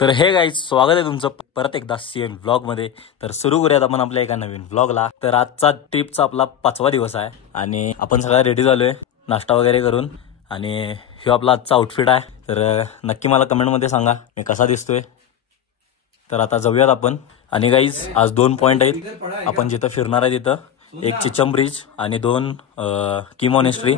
तर हे गाईज, स्वागत आहे तुमचं परत एकदा सीएन व्लॉग मध्ये। तर सुरू करूयात आपण आपल्या एका नवीन व्लॉगला। तर आजचा ट्रिपचा आपला 5वा दिवस आहे आणि आपण सगळं रेडी झालोय नाश्ता वगैरे करून। आणि हे आपला आजचा आउटफिट आहे। तर नक्की मला कमेंट मध्ये सांगा मी कसा दिसतोय। तर आता जाऊयात आपण। आणि गाईज, आज 2 पॉइंट आहेत आपण जिथं फिरणार आहे तिथं, एक चिचम ब्रिज आणि 2 की मॉनेस्ट्री।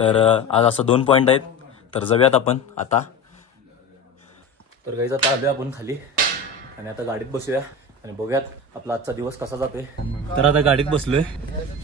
तर आज असं 2 पॉइंट आहेत। तर जाऊयात आपण आता। तर गाईज, आता आलोय आपण खाली आणि आता गाडीत बसूया आणि बघूयात आपला आजचा दिवस कसा जातोय। तर आता गाडीत बसलोय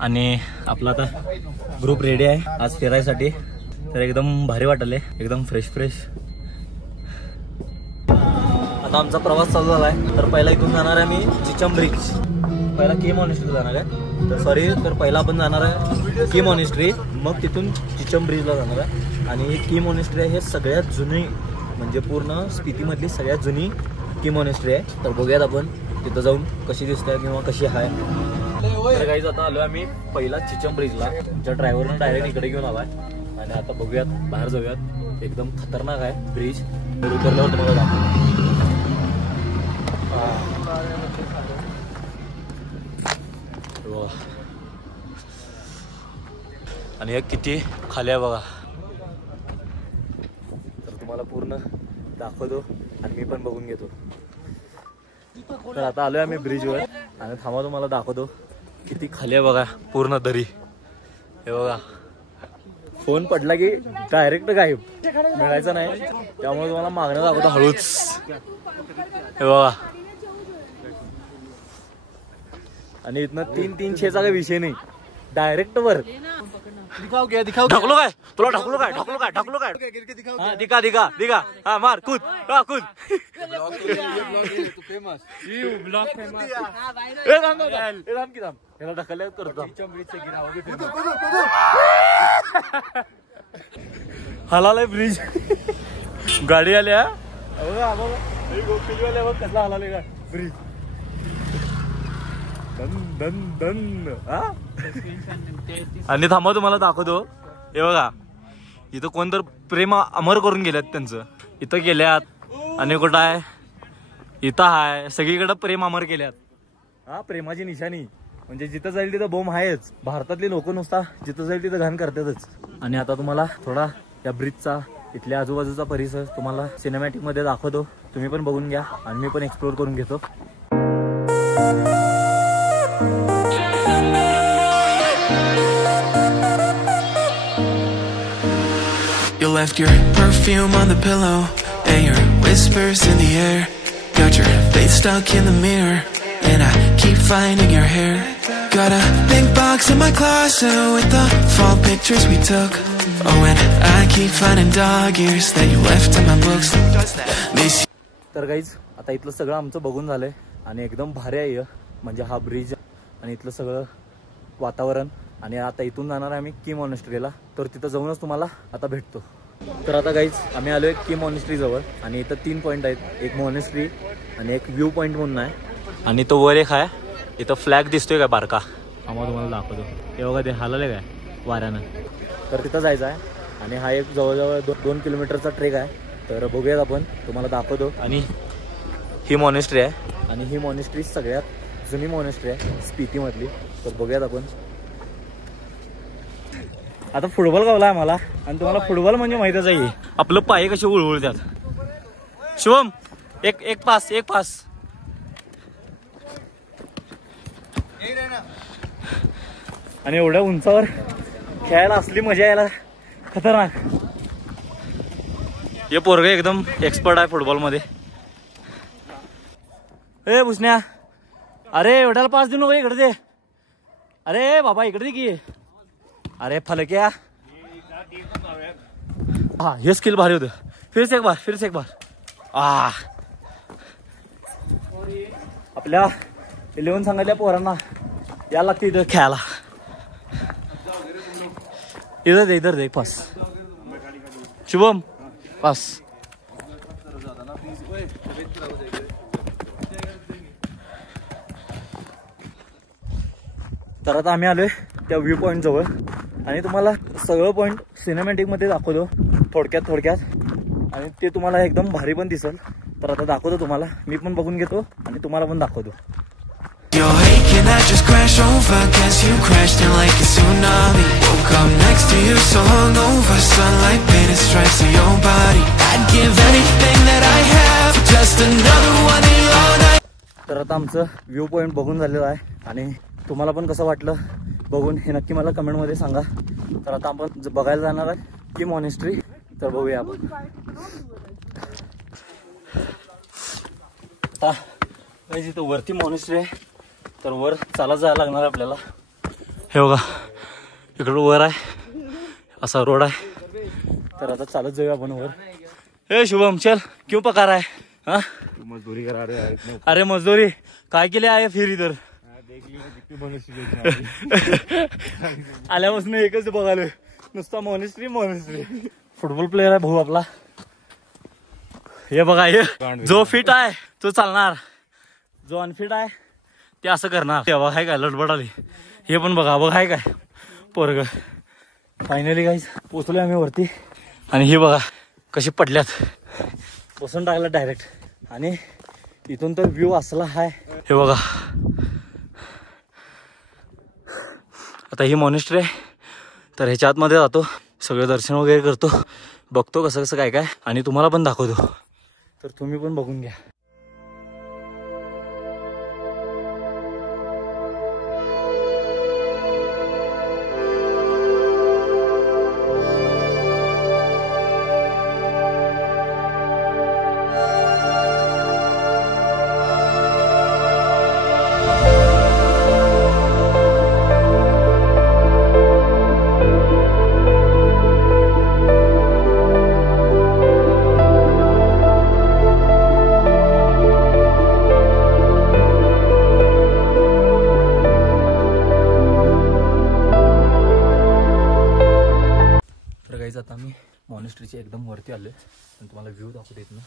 आणि आपला आता ग्रुप रेडी आहे आज फिरायसाठी। तर एकदम भारी वाटले, एकदम फ्रेश आता आमचा प्रवास चालू झालाय। तर पहिला इथून जाणार आहे मी चिचम ब्रिज, पहिला की मॉनेस्ट्री जाणार आहे। तर सॉरी, तर पहिला आपण जाणार आहे की मॉनेस्ट्री, मग तिथून चिचम ब्रिजला जाणार आहे। आणि की मॉनेस्ट्री आहे हे सगळ्यात जुनी, म्हणजे पूर्ण स्पितीमधली सगळ्यात जुनी की मॉनेस्ट्री आहे। तर बघूयात आपण तिथं जाऊन कशी दिसते किंवा कशी आहे। तर गाईज, आता आलो आम्ही पहिला चिचम ब्रिजला, ज्या ड्रायव्हरनं डायरेक्ट इकडे घेऊन आलाय। आणि आता बघूयात, बाहेर जाऊयात। एकदम खतरनाक आहे ब्रिज। तर उतरल्यावर तुम्हाला दाखवतो। आणि हे किती खाली आहे बघा। तर तुम्हाला पूर्ण दाखवतो आणि मी पण बघून घेतो। तर आता आलोय आम्ही ब्रिजवर आणि थांबा तुम्हाला दाखवतो किती खाली आहे बघा पूर्ण दरी। हे बघा, फोन पडला की डायरेक्ट गायब, मिळायचं नाही, त्यामुळे तुम्हाला मागणं दाखवतो हळूच। हे बघा, आणि इथनं 300-300चा काही विषय नाही, डायरेक्ट वर। ढकलो काय तुला, ढकलो काय हा, दिखा हा, मार कूद कूद। याला ढकलल्यावर करतो हलालाय ब्रिज। गाडी आल्या कसला हलाले का ब्रिज, दन हा। आणि थांबा तुम्हाला दाखवतो। हे बघा, इथं कोणतर प्रेम अमर करून गेल्यात त्यांचं, इथं गेल्यात। आणि कुठं आहे, इथं आहे, सगळीकडे प्रेम अमर केल्यात। हा, प्रेमाची निशाणी, म्हणजे जिथं जाईल तिथं बोंब आहेच। भारतातली लोक नुसता जिथं जाईल तिथं घाण करतातच। आणि आता तुम्हाला थोडा या ब्रिजचा, इथल्या आजूबाजूचा परिसर तुम्हाला सिनेमॅटिक मध्ये दाखवतो। तुम्ही पण बघून घ्या आणि मी पण एक्सप्लोर करून घेतो। You left your perfume on the pillow and your whispers in the air. Got your face stuck in the mirror and I keep finding your hair. Got a big box in my closet with the fall pictures we took. Oh, and I keep finding dog ears that you left in my books. तर guys, आता इथलं सगळं आमचं बघून झालंय आणि एकदम भारी आहे, म्हणजे हा ब्रिज आणि इथलं सगळं वातावरण। आणि आता इथून जाणार आहे आम्ही की मॉनेस्ट्रीला, तर तिथं जाऊनच तुम्हाला आता भेटतो। तर आता गाईज, आम्ही आलोय की मॉनेस्ट्री जवळ आणि इथं 3 पॉइंट आहेत, एक मॉनेस्ट्री आणि एक व्ह्यू पॉइंट म्हणून आहे। आणि तो वर एक आहे, इथं फ्लॅग दिसतोय काय बारका, आम्हाला तुम्हाला दाखवतो। हे बघा, ते हलले काय वाऱ्यानं। तर तिथं जायचं आहे आणि हा एक जवळजवळ 2 किलोमीटरचा ट्रेक आहे। तर बघूयात आपण, तुम्हाला दाखवतो। आणि ही मॉनेस्ट्री आहे आणि ही मॉनेस्ट्री सगळ्यात जुनी मॉनेस्ट्री आहे स्पितीमधली। तर बघूयात आपण। आता फुटबॉल गावला आहे मला, आणि तुम्हाला फुटबॉल म्हणजे माहितच आहे, आपलं पाय कसे उळवळतात। शिवम, एक पास आणि एवढ्या उंचावर खेळायला असली मजा यायला खतरनाक। हे पोरग एकदम एक्सपर्ट आहे फुटबॉल मध्ये। ए भुसण्या, अरे एवढ्याला पास देऊ नको, इकडे दे। अरे बाबा इकडे दे की, अरे फलक्या। हा, हे स्किल भारी होतं। फिर से एक बार आपल्या 11 सांगितल्या पोरांना या लागते इथं खेळायला। इधर दे पास, शुभम पास। तर आता आम्ही आलोय त्या व्ह्यू पॉइंट जवळ आणि तुम्हाला सगळं पॉइंट सिनेमॅटिक मध्ये दाखवतो थोडक्यात आणि ते तुम्हाला एकदम भारी पण दिसेल। तर आता दाखवतो तुम्हाला, मी पण बघून घेतो आणि तुम्हाला पण दाखवतो. Yo, hey, can I just crash over? Guess you crashed in like a tsunami. Woke up next to you so hungover. Sunlight painted stripes to your body. I'd give anything that I have for just another one of your nights. तर आता आमचं view point बघून झालेलं आहे आणि तुम्हाला पण कसं वाटलं बघून हे नक्की मला कमेंटमध्ये सांगा. तर आता आपण बघायला जाणार आहे की मॉनेस्ट्री. तर बघूया आपण. आता इथं वरती मॉनेस्ट्री आहे, तर वर चालत जायला लागणार आपल्याला. हे बघा इकडं वर आहे, असा रोड आहे. तर आता चालत जाऊया आपण वर. हे शुभम चल, क्यों पकार आहे? हाँ मजदूरी करा रहे हैं. अरे मजदूरी काय केली आहे फिर इधर? आल्यापासून एकच बघालोय नुसता मॉनेस्ट्री मॉनेस्ट्री. फुटबॉल प्लेअर आहे भाऊ आपला. हे बघा, हे जो फिट आहे तो चालणार, जो अनफिट आहे ते असं करणार. तेव्हा काय काय लडबड आली. हे पण बघा बघाय काय पोरग. फायनली गाईज पोचलोय आम्ही वरती आणि हे बघा कशी पडल्यात. बसून टाकला डायरेक्ट आणि इथून तर व्ह्यू असला आहे. हे बघा आता ही मॉनेस्ट्री आहे, तर ह्याच्या आतमध्ये जातो, सगळं दर्शन वगैरे करतो, बघतो कसं कसं काय काय आणि तुम्हाला पण दाखवतो. तर तुम्ही पण बघून घ्या. आता मी मॉनेस्ट्रीच्या एकदम वरती आलोय आणि तुम्हाला व्ह्यू दाखवू देत ना.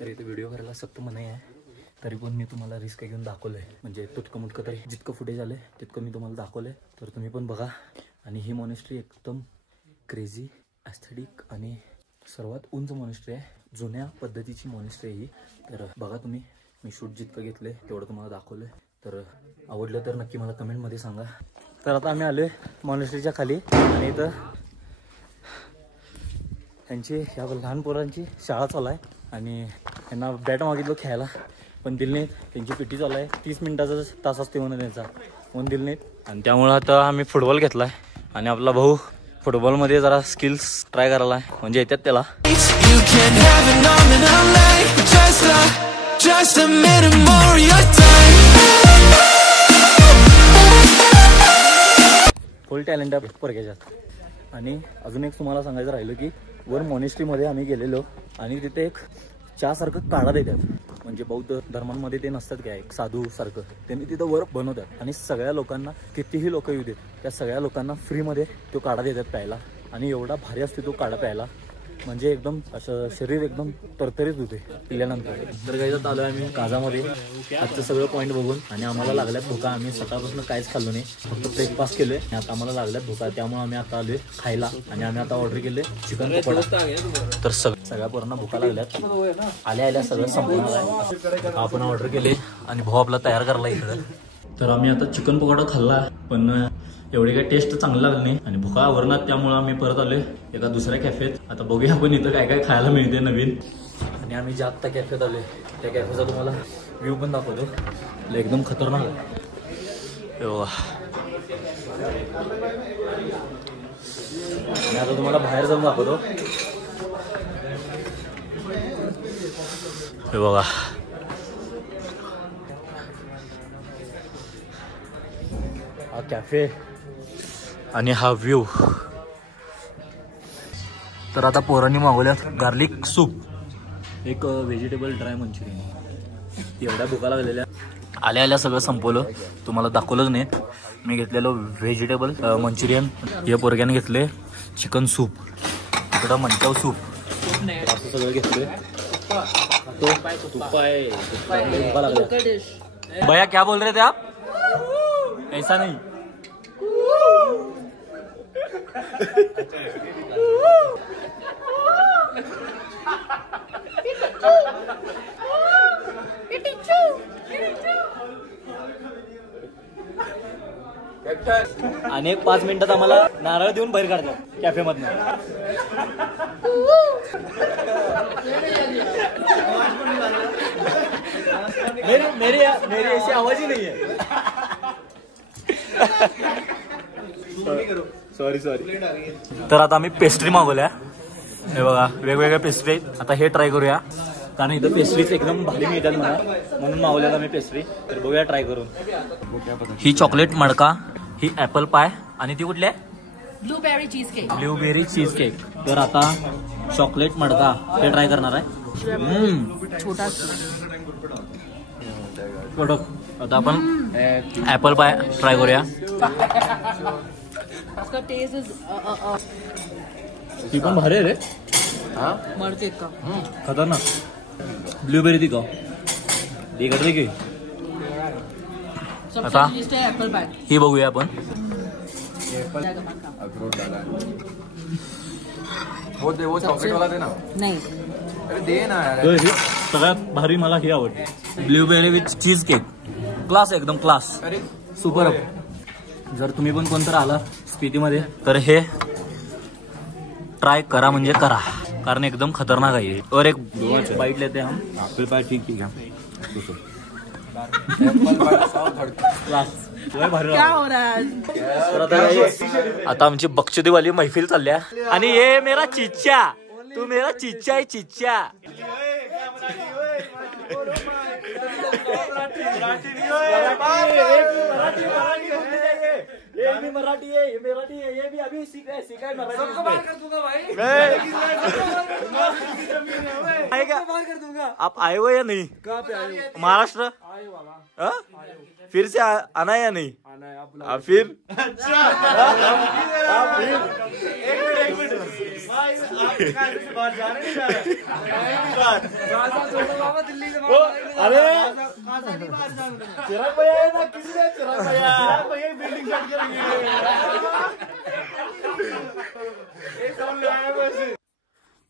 तर इथे व्हिडिओ करायला सक्त मनाई आहे, तरी पण मी तुम्हाला रिस्क घेऊन दाखवलंय. म्हणजे तुटकं मुटकं तरी जितकं फुटेज आलंय तितकं मी तुम्हाला दाखवलंय. तर तुम्ही पण बघा. आणि ही मॉनेस्ट्री एकदम क्रेझी ॲस्थेटिक आणि सर्वात उंच मॉनेस्ट्री आहे, जुन्या पद्धतीची मॉनेस्ट्री आहे ही. तर बघा तुम्ही, मी शूट जितकं घेतलंय तेवढं तुम्हाला दाखवलंय. तर आवडलं तर नक्की मला कमेंटमध्ये सांगा. तर आता आम्ही आलोय मॉनेस्ट्रीच्या खाली आणि इथं त्यांची ह्या लहान पोरांची शाळा चालू आहे आणि त्यांना बॅट मागितलं खेळायला पण दिले नाहीत. त्यांची पीटी चालू आहे, 30 मिनिटाचा तास असते म्हणून त्यांचा, म्हणून दिले नाहीत. आणि त्यामुळं आता आम्ही फुटबॉल घेतला आहे आणि आपला भाऊ फुटबॉलमध्ये जरा स्किल्स ट्राय करायला आहे, म्हणजे येतात त्याला. Just a minute more of your time. Full talent आहे पोरग्याच्यात. आणि अजून एक तुम्हाला सांगायचं राहिलं की वर मॉनेस्ट्रीमध्ये आम्ही गेलेलो आणि तिथे एक चहासारखं काढा देतात. म्हणजे बौद्ध धर्मांमध्ये ते नसतात काय, एक साधू सारखं त्यांनी तिथं वर बनवतात आणि सगळ्या लोकांना, कितीही लोक येऊ देत, त्या सगळ्या लोकांना फ्रीमध्ये तो काढा देतात प्यायला. आणि एवढा भारी असते तो काढा प्यायला, म्हणजे एकदम असं शरीर एकदम तरतरीत होते पिल्यानंतर. तर काही जात आलो आम्ही काजामध्ये आजचं सगळं पॉईंट बघून आणि आम्हाला लागल्यात भुका. आम्ही सकाळपासून काहीच खाल्लो नाही, फक्त ब्रेकफास्ट केलोय आणि आता आम्हाला लागल्यात भुका, त्यामुळे आम्ही आता आलोय खायला. आणि आम्ही आता ऑर्डर केले चिकन पकोडा. तर सगळ्या पोरांना भुका लागल्यात, आल्या आल्या सगळं संपणार आहे. आपण ऑर्डर केले आणि भाऊ आपला तयार करायला इकडं. तर आम्ही आता चिकन पकोडा खाल्ला पण एवढी काही टेस्ट चांगली लागली नाही आणि भुका आवरणार, त्यामुळे आम्ही परत आलोय एका दुसऱ्या कॅफेत. आता बघूया आपण इथं काय काय खायला मिळते नवीन. आणि आम्ही ज्या आत्ता कॅफेत आलोय त्या कॅफेचा तुम्हाला व्ह्यू पण दाखवतो, एकदम खतरनाक आहे. आणि आता तुम्हाला बाहेर जाऊन दाखवतो. हे बघा हा कॅफे आणि हा व्ह्यू. तर आता पोरांनी मागवल्यात गार्लिक सूप, एक व्हेजिटेबल ड्राय मंचुरियन. एवढ्या भुका लागलेल्या, आल्या आल्या सगळं संपवलं, तुम्हाला दाखवलंच नाही. मी घेतलेलं व्हेजिटेबल मंचुरियन, या पोरग्याने घेतले चिकन सूप, इकडं मंचाव सूप, असं सगळं घेतलंय. तुप्पा आहे, भुका लागल्या. भैया क्या बोल रहे थे आप? ऐसा नहीं. आणि 5 मिनिटात आम्हाला नारळ देऊन बाहेर काढतात कॅफे मधनं. मेरी ऐसी आवाज ही नहीं है. सॉरी. तर आता आम्ही पेस्ट्री मागवल्या. हे बघा वेगवेगळ्या पेस्ट्री. आता हे ट्राय करूया कारण इथं पेस्ट्रीज एकदम भारी मिळतात मला, म्हणून मागवल्यात आम्ही पेस्ट्री. तर बघूया ट्राय करून. ही चॉकलेट मडका, ही ऍपल पाय आणि ती कुठली आहे? Blueberry cheese cake. तर आता चॉकलेट मडका हे ट्राय करणार आहे. छोटा आता आपण ऍपल पाय ट्राय करूया. उसका टेस्ट इज ती पण भारी आहे रे. मडके का खतरनाक. ब्लूबेरी ती का इकडे की. आता एप्पल पाय ही बघूया आपण. वो चॉकलेट वाला दे ना. नाही अरे दे ना यार. तर ही सगळ्यात भारी मला ही आवडते. Blueberry with cheese cake. Class एकदम क्लास. अरे सुपर. जर तुम्ही पण कोणतं आला स्पितीमध्ये तर हे ट्राय करा म्हणजे करा, कारण एकदम खतरनाक आहे. और एक बाइट लेते हम. एप्पल पाय ठीक है. क्या हो रहा है? आता आमची बक्षुदेवाली मैफिल चालल्या आणि ये मेरा चिच्चा, तू मेरा चिच्चा आहे चिच्चा. ये भी मराठी है, ये मराठी है, ये भी अभी सीखा है मराठी. सबको बाहर कर दूंगा भाई. कर दूंगा. आप आए हो या नहीं? कहाँ पे आए हो? महाराष्ट्र. आए वाला. फिर से आना है या नहीं? आना है. आप फिर एक मिनट बाहर जा रहे दिल्ली से. अरे चिराग भैया है ना, किसी ने चिराग भैया बिल्डिंग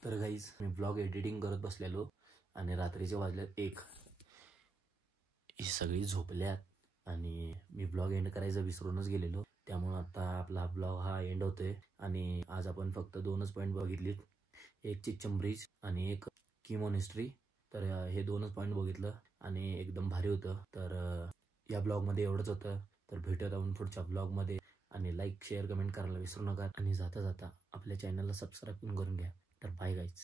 तर गाईज मी ब्लॉग एडिटिंग करत बसलेलो आणि रात्रीचे वाजल्यात 1. ही सगळी झोपल्यात आणि मी ब्लॉग एंड करायचं विसरूनच गेलेलो. त्यामुळे आता आपला ब्लॉग हा एंड होतोय. आणि आज आपण फक्त 2च पॉईंट बघितलीत. एक चिच्चम ब्रिज आणि एक की मॉनेस्ट्री. तर हे 2च पॉईंट बघितलं आणि एकदम भारी होतं. तर या ब्लॉगमध्ये एवढंच होतं. तर भेटूयात आपण पुढच्या ब्लॉगमध्ये. आणि लाईक शेअर कमेंट करायला विसरू नका. आणि जाता जाता आपल्या चॅनलला सबस्क्राईब पण करून घ्या. तर बाय गाईज.